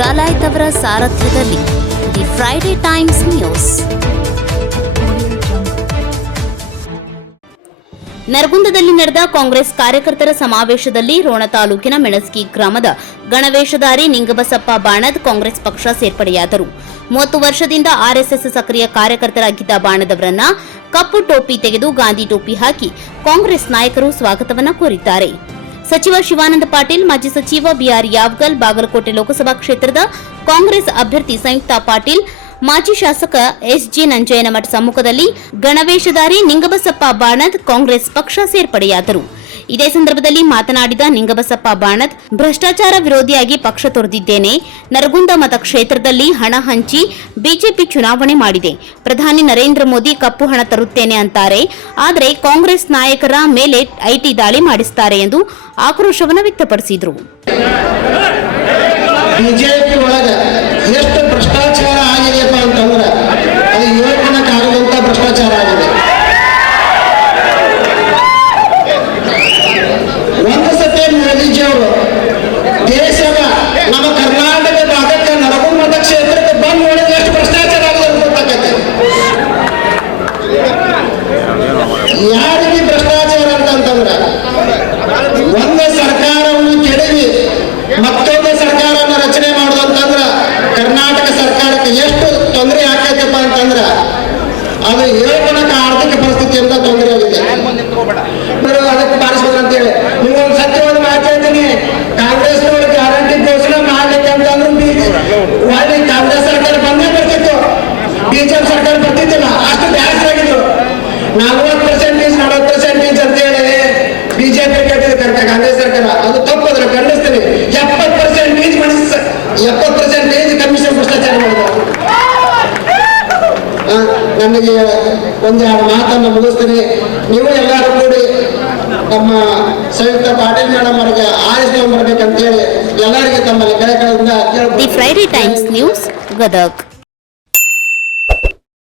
ಡಾಲಾಯ್ತ್ ಅವರ ಸಾರಥ್ಯದಲ್ಲಿ the Friday Times news. ನರಗುಂದದಲ್ಲಿ ನಡೆದ ಕಾಂಗ್ರೆಸ್ ಕಾರ್ಯಕರ್ತರ ಸಮಾವೇಶದಲ್ಲಿ ರೋಣ ತಾಲೂಕಿನ ಮೆಣಸ್ಕಿ ಗ್ರಾಮದ ಗಣವೇಷಧಾರಿ ನಿಂಗಬಸಪ್ಪ ಬಾಣದ್ ಕಾಂಗ್ರೆಸ್ ಪಕ್ಷ ಸೇರ್ಪಡೆಯಾದರು. 30 ವರ್ಷದಿಂದ ಆರ್ಎಸ್ಎಸ್ ಸಕ್ರಿಯ ಕಾರ್ಯಕರ್ತರಾಗಿದ್ದ ಬಾಣದವರನ್ನ ಕಪ್ಪು ಟೋಪಿ ತೆಗೆದು ಗಾಂಧಿ ಟೋಪಿ ಹಾಕಿ ಕಾಂಗ್ರೆಸ್ ನಾಯಕರು ಸ್ವಾಗತವನ್ನ ಕೋರಿದ್ದಾರೆ. ಸಚಿವ ಶಿವಾನಂದ ಪಾಟೀಲ್, ಮಾಜಿ ಸಚಿವ ಬಿಆರ್ ಯಾವಗಲ್, ಬಾಗಲಕೋಟೆ ಲೋಕಸಭಾ ಕ್ಷೇತ್ರದ ಕಾಂಗ್ರೆಸ್ ಅಭ್ಯರ್ಥಿ ಸಂಯುಕ್ತಾ ಪಾಟೀಲ್, ಮಾಜಿ ಶಾಸಕ ಎಸ್ಜಿ ನಂಜಯ್ಯನಮಠ ಸಮ್ಮುಖದಲ್ಲಿ ಗಣವೇಷಧಾರಿ ನಿಂಗಬಸಪ್ಪ ಬಾಣದ್ ಕಾಂಗ್ರೆಸ್ ಪಕ್ಷ ಸೇರ್ಪಡೆಯಾದರು. ಇದೇ ಸಂದರ್ಭದಲ್ಲಿ ಮಾತನಾಡಿದ ನಿಂಗಬಸಪ್ಪ ಬಾಣದ್, ಭ್ರಷ್ಟಾಚಾರ ವಿರೋಧಿಯಾಗಿ ಪಕ್ಷ ತೊರೆದಿದ್ದೇನೆ. ನರಗುಂದ ಮತಕ್ಷೇತ್ರದಲ್ಲಿ ಹಣ ಹಂಚಿ ಬಿಜೆಪಿ ಚುನಾವಣೆ ಮಾಡಿದೆ. ಪ್ರಧಾನಿ ನರೇಂದ್ರ ಮೋದಿ ಕಪ್ಪು ಹಣ ತರುತ್ತೇನೆ ಅಂತಾರೆ, ಆದರೆ ಕಾಂಗ್ರೆಸ್ ನಾಯಕರ ಮೇಲೆ ಐಟಿ ದಾಳಿ ಮಾಡಿಸುತ್ತಾರೆ ಎಂದು ಆಕ್ರೋಶವನ್ನು ವ್ಯಕ್ತಪಡಿಸಿದರು. ಬಿಜೆಪಿ ಒಳಗ ಎಷ್ಟು ಭ್ರಷ್ಟಾಚಾರ ಆಗಿದೆಯಪ್ಪ ಅಂತಂದ್ರೆ ಅದು ಯೋಜನೆಗಾಗದಂತ ಭ್ರಷ್ಟಾಚಾರ ಆಗಿದೆ. ಒಂದು ಸತಿ ಮೋದಿಜಿ ಅವರು ದೇಶದ ನಮ್ಮ ಕರ್ನಾಟಕ ಭಾಗಕ್ಕೆ ನರಗುಂದ ಮತಕ್ಷೇತ್ರಕ್ಕೆ ಬಂದು ನೋಡಿದ್ರೆ ಎಷ್ಟು ಭ್ರಷ್ಟಾಚಾರ ಆಗಿದೆ ಗೊತ್ತಾಗತ್ತೆ. ಯಾರಿಗೆ ಭ್ರಷ್ಟಾಚಾರ ಅಂತಂದ್ರೆ ಒಂದು ಸರ್ಕಾರವನ್ನು ಕೆಡವಿ ಮತ್ತೊಂದು ಸರ್ಕಾರವನ್ನು ರಚನೆ ಮಾಡೋದಂತಂದ್ರ ಕರ್ನಾಟಕ ಸರ್ಕಾರಕ್ಕೆ ಎಷ್ಟು ತೊಂದರೆ ಆಗ್ತೈತಪ್ಪ ಅಂತಂದ್ರ ಅದು ಹೇಳ್ಕೊಳಕ ಆರ್ಥಿಕ ಪರಿಸ್ಥಿತಿಯಿಂದ ತೊಂದರೆ ಆಗಿದೆ. ಅದಕ್ಕೆ ಬಾರಿಸ್ಬೇಕು ಅಂತೇಳಿ ನಿಮ್ಗೊಂದು ಸತ್ಯವಾದ ಮಾತು ಹೇಳ್ತೀನಿ. ಕಾಂಗ್ರೆಸ್ನವ್ರು ಗ್ಯಾರಂಟಿ ಘೋಷಣೆ ಮಾಡ್ಲಿಕ್ಕೆ ಅಂತಂದ್ರು ಒಳ್ಳೆ ಕಾಂಗ್ರೆಸ್ ಸರ್ಕಾರ ಬಂದೇ ಬರ್ತಿತ್ತು, ಬಿಜೆಪಿ ಸರ್ಕಾರ ಬರ್ತಿದ್ದಿಲ್ಲ. ಅಷ್ಟು ಬ್ಯಾಸರಾಗಿದ್ರು. 40% 40% ಅಂತೇಳಿ ಬಿಜೆಪಿ ಕೇಳ್ತಿದ್ದೆ ಕಾಂಗ್ರೆಸ್ ಸರ್ಕಾರ. ಅದು ತಪ್ಪದ್ರ ಖಂಡಿಸ್ತೀನಿ. 70% ಕಮಿಷನ್ ಭ್ರಷ್ಟಾಚಾರ ಮಾಡಿದ್ರು. ನನಗೆ ಒಂದೆರಡು ಮಾತನ್ನು ಮುಗಿಸ್ತೀನಿ. ನೀವು ಎಲ್ಲರೂ ಕೂಡಿ ನಮ್ಮ ಸಂಯುಕ್ತ ಪಾಟೀಲ್ ಮೇಡಮ್ ಅವರಿಗೆ ಆರಿಸ್ಕೊಂಡು ಬರ್ಬೇಕಂತೇಳಿ ಎಲ್ಲರಿಗೆ ತಮ್ಮಲ್ಲಿ ಕರೆ ಕಳೆದಿಂದ the Friday Times News Gadag.